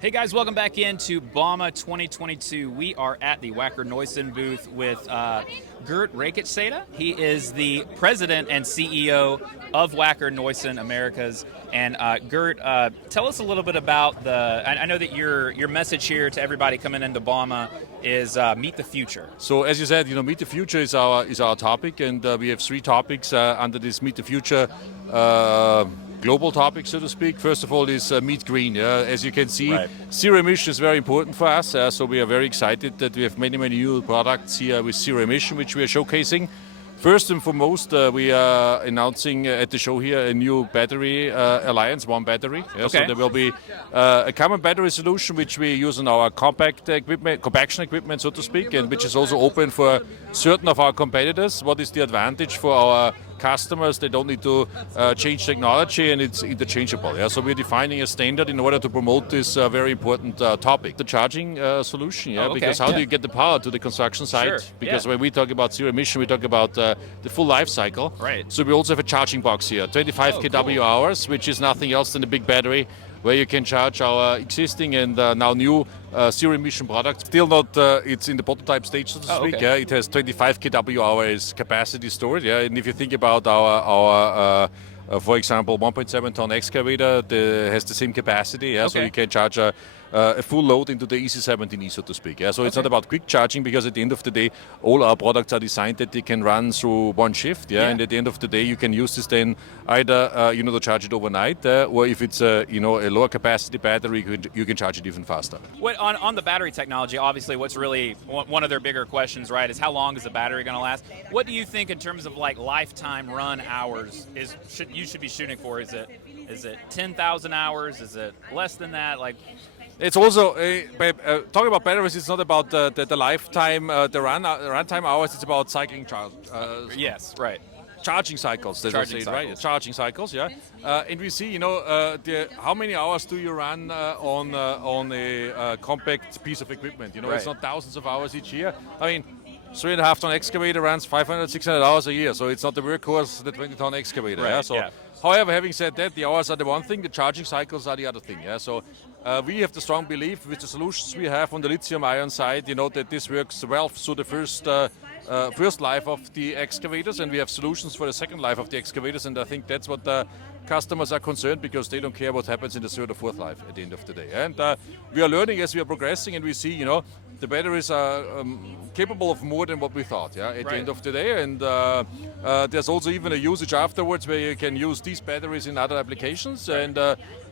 Hey guys, welcome back into Bauma 2022. We are at the Wacker Neuson booth with Gert Raketseda. He is the president and CEO of Wacker Neuson Americas. And Gert, tell us a little bit about I know that your message here to everybody coming into Bauma is meet the future. So as you said, meet the future is our topic, and we have three topics under this meet the future. Global topic, so to speak. First of all is meet green. As you can see, Right. Zero emission is very important for us. So we are very excited that we have many new products here with zero emission, which we are showcasing. First and foremost, we are announcing at the show here a new battery alliance, one battery. So Okay. there will be a common battery solution which we use in our compaction equipment, so to speak, and which is also open for certain of our competitors. What is the advantage for our customers? They don't need to change technology, and it's interchangeable. So we're defining a standard in order to promote this very important topic. The charging solution, Oh, okay. because how do you get the power to the construction site? Sure. Because Yeah. when we talk about zero emission, we talk about the full life cycle. Right. So we also have a charging box here, 25 Oh, kW cool. hours, which is nothing else than a big battery where you can charge our existing and now new zero emission products. Still not, it's in the prototype stage, so to Oh, speak. okay. It has 25 kW hours capacity stored. And if you think about our for example, 1.7 ton excavator has the same capacity. So Okay. you can charge a full load into the EC17E, so to speak. So it's not about quick charging, because at the end of the day, all our products are designed that they can run through one shift. Yeah. And at the end of the day, you can use this then either to charge it overnight, or if it's a lower capacity battery, you can charge it even faster. On the battery technology, obviously, what's really one of their bigger questions, right, is how long is the battery going to last? What do you think in terms of like lifetime run hours you should be shooting for? Is it 10,000 hours? Is it less than that? Like, It's also talking about batteries. It's not about the lifetime, the runtime hours. It's about cycling yes, right. charging cycles. That Charging I say, right? cycles. Charging cycles. And we see, how many hours do you run on a compact piece of equipment? Right. It's not thousands of hours each year. I mean, 3.5 ton excavator runs 500, 600 hours a year, so it's not the workhorse, the 20 ton excavator. Right, So, yeah. however, having said that, the hours are the one thing, the charging cycles are the other thing. So we have the strong belief with the solutions we have on the lithium-ion side, that this works well through the first life of the excavators, and we have solutions for the second life of the excavators, and I think that's what the customers are concerned, because they don't care what happens in the third or fourth life at the end of the day. And we are learning as we are progressing, and we see, the batteries are capable of more than what we thought, at the end of the day. And there's also even a usage afterwards where you can use these batteries in other applications, and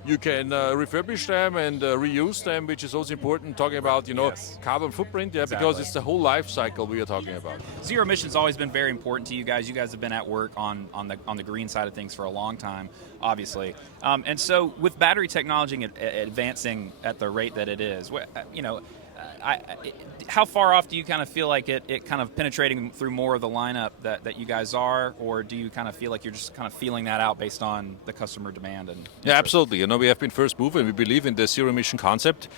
you can refurbish them and reuse them, which is also important, talking about, Yes. carbon footprint, because Exactly. it's the whole life cycle we are talking about. Zero emission's always been very important to you guys. You guys have been at work on the green side of things for a long time, obviously. And so with battery technology advancing at the rate that it is, how far off do you kind of feel like it kind of penetrating through more of the lineup that you guys are, or do you kind of feel like you're just kind of feeling that out based on the customer demand? And Yeah, absolutely. We have been first mover, and we believe in the zero emission concept.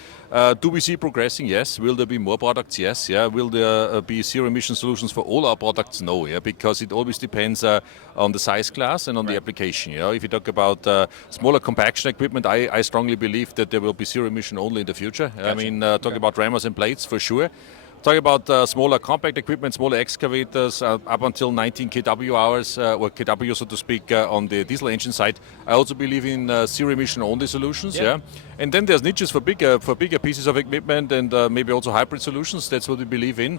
Do we see progressing? Yes. Will there be more products? Yes. Will there be zero emission solutions for all our products? No. Because it always depends on the size class and on the application. If you talk about smaller compaction equipment, I strongly believe that there will be zero emission only in the future. I mean, talking about rammers and plates for sure. Talking about smaller compact equipment, smaller excavators, up until 19 kW hours, or kW, so to speak, on the diesel engine side. I also believe in zero emission only solutions. And then there's niches for bigger pieces of equipment, and maybe also hybrid solutions. That's what we believe in.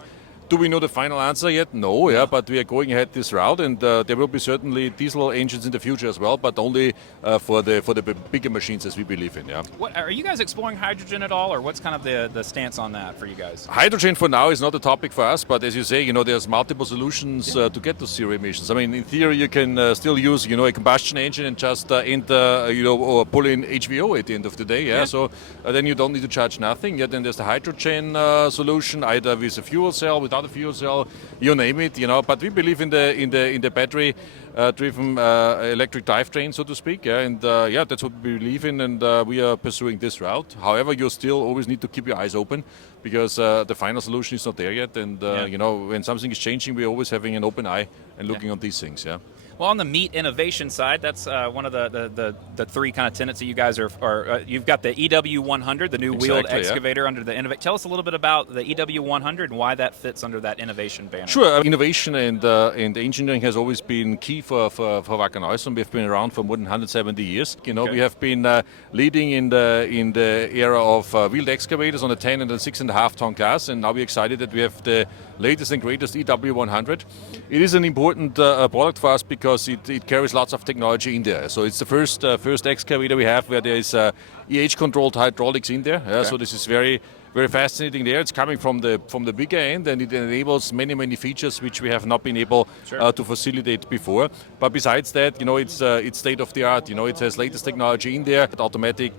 Do we know the final answer yet? No, but we are going ahead this route, and there will be certainly diesel engines in the future as well, but only for the bigger machines, as we believe in. what are you guys exploring hydrogen at all, or what's kind of the stance on that for you guys? Hydrogen for now is not a topic for us, but as you say, there's multiple solutions to get to zero emissions. I mean, in theory, you can still use, a combustion engine and just enter, or pull in HVO at the end of the day. So then you don't need to charge nothing. Then there's the hydrogen solution, either with a fuel cell, without a fuel cell, you name it. But we believe in the battery driven electric drivetrain, so to speak. And that's what we believe in, and we are pursuing this route. However, you still always need to keep your eyes open, because the final solution is not there yet. And when something is changing, we're always having an open eye and looking on these things. Well, on the meat innovation side, that's one of the three kind of tenets that you guys are you've got the EW100, the new wheeled excavator under the innovation. Tell us a little bit about the EW100 and why that fits under that innovation banner. Sure. Innovation and engineering has always been key for Wacker Neuson. We've been around for more than 170 years. We have been leading in the era of wheeled excavators on the 10 and the 6.5 ton class, and now we're excited that we have the latest and greatest EW100. It is an important product for us because it carries lots of technology in there. So it's the first excavator we have where there is EH-controlled hydraulics in there. So this is very, very fascinating there. It's coming from the bigger end, and it enables many features which we have not been able to facilitate before. But besides that, it's state of the art. It has latest technology in there, automatic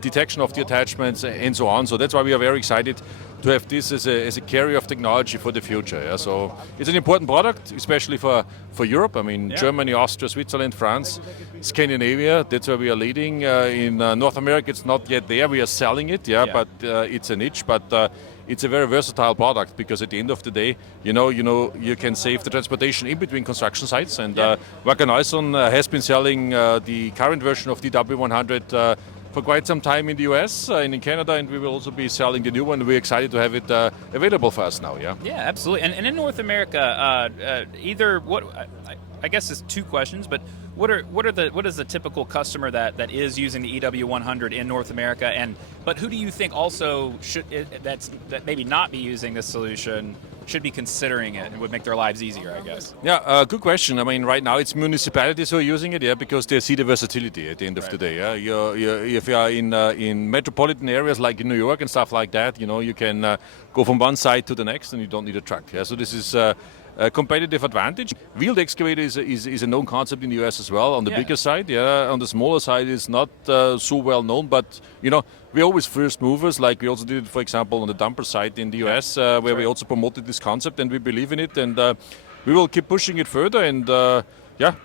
detection of the attachments and so on. So that's why we are very excited to have this as a carrier of technology for the future. So it's an important product, especially for Europe. I mean, Germany, Austria, Switzerland, France, Scandinavia. That's where we are leading. In North America, it's not yet there. We are selling it, but it's a niche. But it's a very versatile product because at the end of the day, you can save the transportation in between construction sites. And Wacker Neuson has been selling the current version of the W100 for quite some time in the US and in Canada, and we will also be selling the new one. We're excited to have it available for us now. Yeah, absolutely. And in North America, I guess it's two questions, but what is the typical customer that is using the EW100 in North America, but who do you think also that maybe not be using this solution should be considering it and would make their lives easier, I guess? Yeah, good question. I mean, right now it's municipalities who are using it, because they see the versatility at the end of the day. If you are in metropolitan areas like in New York and stuff like that, you can go from one side to the next and you don't need a truck. So this is a competitive advantage. Wheeled excavator is a known concept in the US as well. On the bigger side, on the smaller side, it's not so well known, but we're always first movers. Like we also did it, for example, on the dumper side in the US, where we also promoted this concept, and we believe in it, and we will keep pushing it further and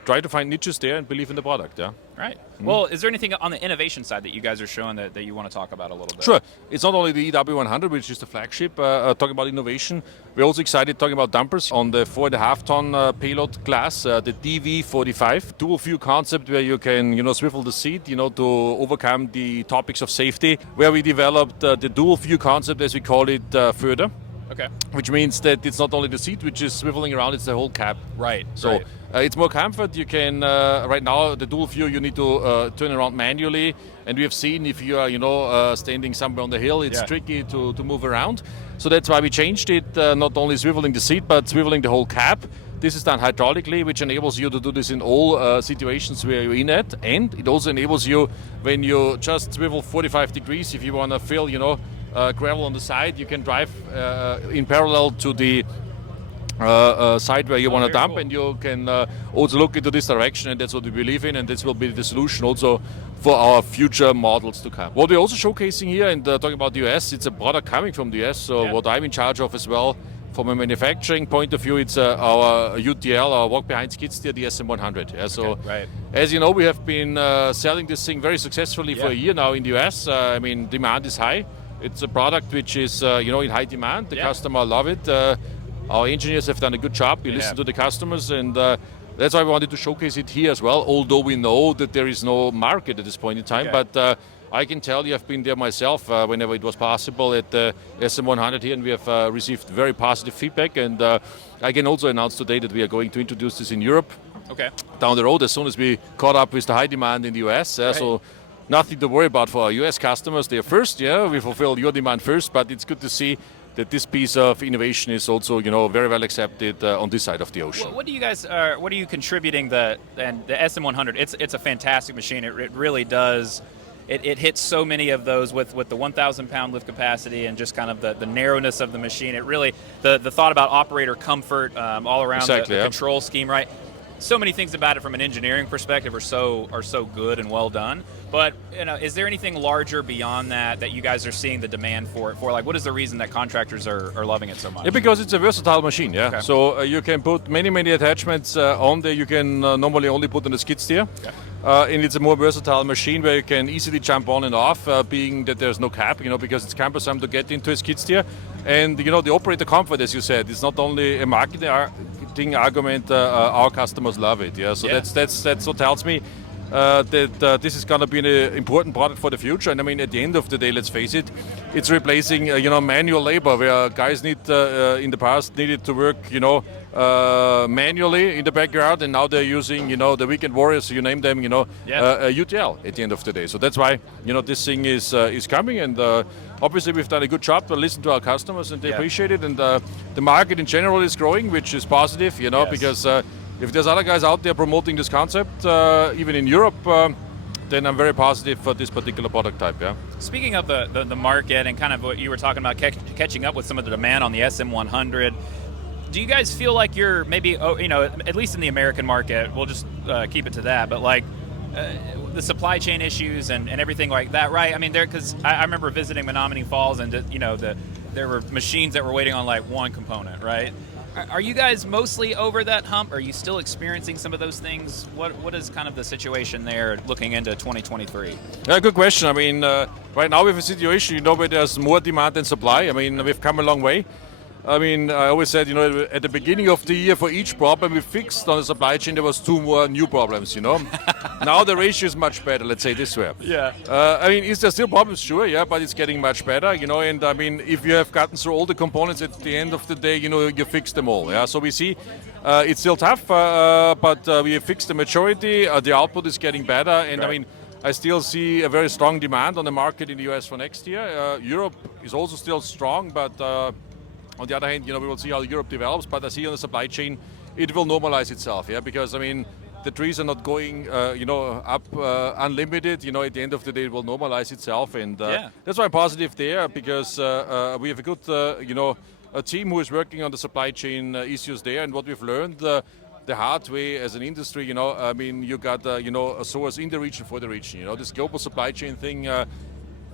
try to find niches there and believe in the product. Right. Well, is there anything on the innovation side that you guys are showing that you want to talk about a little bit? Sure. It's not only the EW100, which is the flagship, talking about innovation. We're also excited talking about dumpers on the 4.5 ton payload class, the DV45. Dual view concept where you can, swivel the seat, to overcome the topics of safety, where we developed the dual view concept, as we call it, further. Okay. Which means that it's not only the seat which is swiveling around, it's the whole cab. Right. So it's more comfort. You can, right now, the dual view, you need to turn around manually. And we have seen if you are, standing somewhere on the hill, it's tricky to move around. So that's why we changed it, not only swiveling the seat, but swiveling the whole cab. This is done hydraulically, which enables you to do this in all situations where you're in it. And it also enables you, when you just swivel 45 degrees, if you want to fill, gravel on the side, you can drive in parallel to the side where you want to dump, cool. And you can also look into this direction, and that's what we believe in, and this will be the solution also for our future models to come. What we're also showcasing here, and talking about the US, it's a product coming from the US, so what I'm in charge of as well, from a manufacturing point of view, it's our UTL, our walk-behind skid steer, the SM100. So, as you know, we have been selling this thing very successfully for a year now in the US. I mean, demand is high. It's a product which is, in high demand. The customer love it. Our engineers have done a good job. We listen to the customers, and that's why we wanted to showcase it here as well, although we know that there is no market at this point in time. But I can tell you, I've been there myself whenever it was possible at the SM100 here, and we have received very positive feedback. And I can also announce today that we are going to introduce this in Europe down the road as soon as we caught up with the high demand in the US. So nothing to worry about for our US customers. They're first, we fulfill your demand first, but it's good to see that this piece of innovation is also, very well accepted on this side of the ocean. What do you guys, what are you contributing the SM100? It's a fantastic machine. It really does. It hits so many of those with the 1,000 pound lift capacity and just kind of the narrowness of the machine. It really, the thought about operator comfort all around the control scheme, right? So many things about it from an engineering perspective are so good and well done. But is there anything larger beyond that you guys are seeing the demand for it for? Like, what is the reason that contractors are loving it so much? Yeah, because it's a versatile machine. Okay. So you can put many attachments on there. You can normally only put on the skid steer. And it's a more versatile machine where you can easily jump on and off, being that there's no cap, because it's cumbersome to get into a skid steer. And the operator comfort, as you said, is not only a marketing argument, our customers love it. Yeah, so that's what tells me that this is going to be an important product for the future. And I mean, at the end of the day, let's face it, it's replacing manual labor where guys in the past needed to work manually in the backyard, and now they're using the weekend warriors, you name them, UTL at the end of the day. So that's why this thing is coming, and obviously we've done a good job to listen to our customers, and they appreciate it. And the market in general is growing, which is positive, because if there's other guys out there promoting this concept, even in Europe, then I'm very positive for this particular product type. Yeah. Speaking of the market and kind of what you were talking about, catching up with some of the demand on the SM100. Do you guys feel like you're maybe, at least in the American market, we'll just keep it to that, but like the supply chain issues and everything like that, right? I mean, because I remember visiting Menominee Falls, and there were machines that were waiting on like one component, right? Are you guys mostly over that hump? Are you still experiencing some of those things? What is kind of the situation there looking into 2023? Yeah, good question. I mean, right now we have a situation, where there's more demand than supply. I mean, we've come a long way. I mean, I always said, at the beginning of the year, for each problem we fixed on the supply chain, there was 2 more new problems, Now the ratio is much better, let's say this way. Yeah. I mean, is there still problems? Sure, yeah, but it's getting much better, and I mean, if you have gotten through all the components at the end of the day, you fix them all, yeah. So we see it's still tough, but we have fixed the majority. The output is getting better, and right. I mean, I still see a very strong demand on the market in the US for next year. Europe is also still strong, but on the other hand, we will see how Europe develops, but I see on the supply chain, it will normalize itself, yeah, because I mean, the trees are not going, up unlimited. At the end of the day, it will normalize itself, and that's why I'm positive there, because we have a good, a team who is working on the supply chain issues there, and what we've learned the hard way as an industry, I mean, you got, a source in the region for the region. This global supply chain thing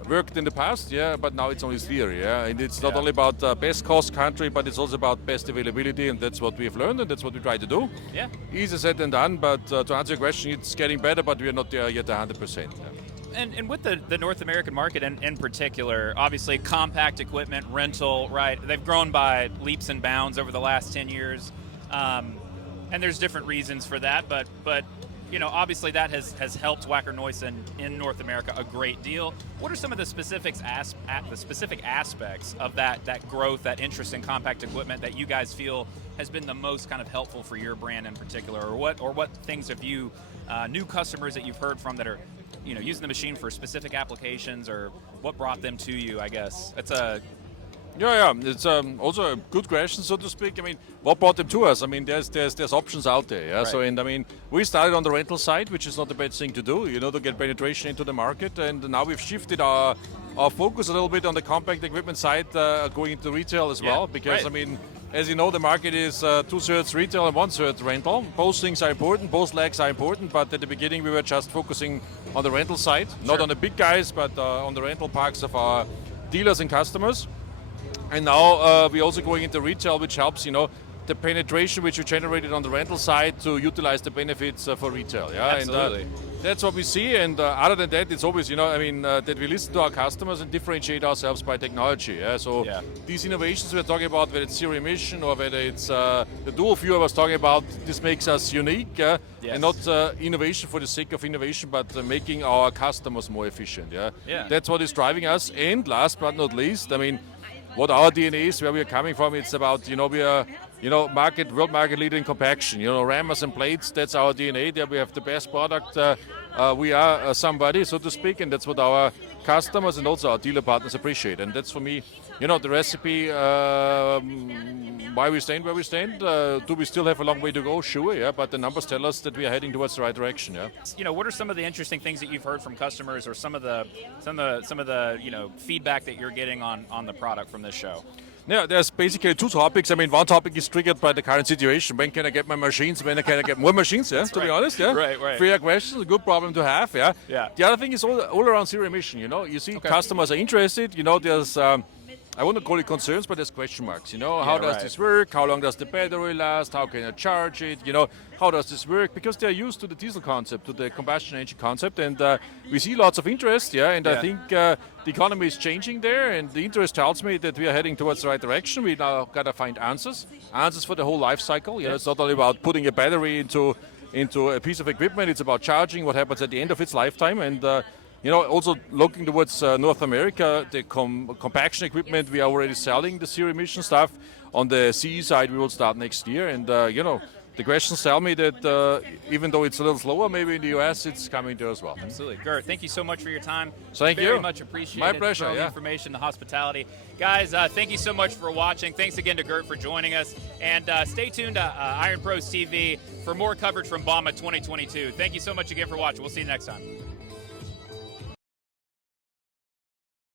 worked in the past, yeah, but now it's only theory, yeah, and it's not only about best cost country, but it's also about best availability, and that's what we've learned, and that's what we try to do. Yeah. Easier said than done, but to answer your question, it's getting better, but we're not there yet 100%. Yeah. And with the North American market in particular, obviously compact equipment, rental, right, they've grown by leaps and bounds over the last 10 years, and there's different reasons for that, but obviously that has helped Wacker Neuson in North America a great deal. What are some of the specific aspects of that growth, that interest in compact equipment that you guys feel has been the most kind of helpful for your brand in particular, or what things have you new customers that you've heard from that are using the machine for specific applications, or what brought them to you? I guess it's a Yeah, it's also a good question, so to speak. I mean, what brought them to us? I mean, there's options out there. Yeah. Right. So, and I mean, we started on the rental side, which is not a bad thing to do. To get penetration into the market, and now we've shifted our focus a little bit on the compact equipment side, going into retail as well. Because I mean, as you know, the market is 2/3 retail and 1/3 rental. Both things are important, both legs are important. But at the beginning, we were just focusing on the rental side, not on the big guys, but on the rental parks of our dealers and customers. And now we're also going into retail, which helps, the penetration which we generated on the rental side to utilize the benefits for retail. Yeah, absolutely. And that's what we see. And other than that, it's always, that we listen to our customers and differentiate ourselves by technology. Yeah. So these innovations we're talking about, whether it's zero emission or whether it's the dual fuel I was talking about, this makes us unique, and not innovation for the sake of innovation, but making our customers more efficient. Yeah. That's what is driving us. And last but not least, I mean, what our DNA is, where we are coming from, it's about, we are, world market leader in compaction. Rammers and plates, that's our DNA. There we have the best product. We are somebody, so to speak, and that's what our customers and also our dealer partners appreciate. And that's, for me, the recipe why we stand where we stand. Do we still have a long way to go? Sure, yeah, but the numbers tell us that we are heading towards the right direction. Yeah. What are some of the interesting things that you've heard from customers, or some of the feedback that you're getting on the product from this show? Yeah, there's basically 2 topics. I mean, one topic is triggered by the current situation. When can I get my machines? When can I get more machines? Yeah, to be honest. Yeah, right. Fair question, a good problem to have. Yeah. Yeah. The other thing is all around zero emission. You see, customers are interested. There's I wouldn't call it concerns, but there's question marks. Yeah, How does right. this work? How long does the battery last? How can I charge it? How does this work? Because they're used to the diesel concept, to the combustion engine concept, and we see lots of interest. And I think the economy is changing there, and the interest tells me that we are heading towards the right direction. We now got to find answers for the whole life cycle. It's not only about putting a battery into a piece of equipment. It's about charging, what happens at the end of its lifetime, and also looking towards North America, the compaction equipment, we are already selling the zero emission stuff. On the CE side, we will start next year. And, the questions tell me that even though it's a little slower, maybe in the US, it's coming there as well. Absolutely. Gert, thank you so much for your time. Thank you. Very much appreciated. My pleasure. For all the information, the hospitality. Guys, thank you so much for watching. Thanks again to Gert for joining us. And stay tuned to Iron Pros TV for more coverage from bauma 2022. Thank you so much again for watching. We'll see you next time.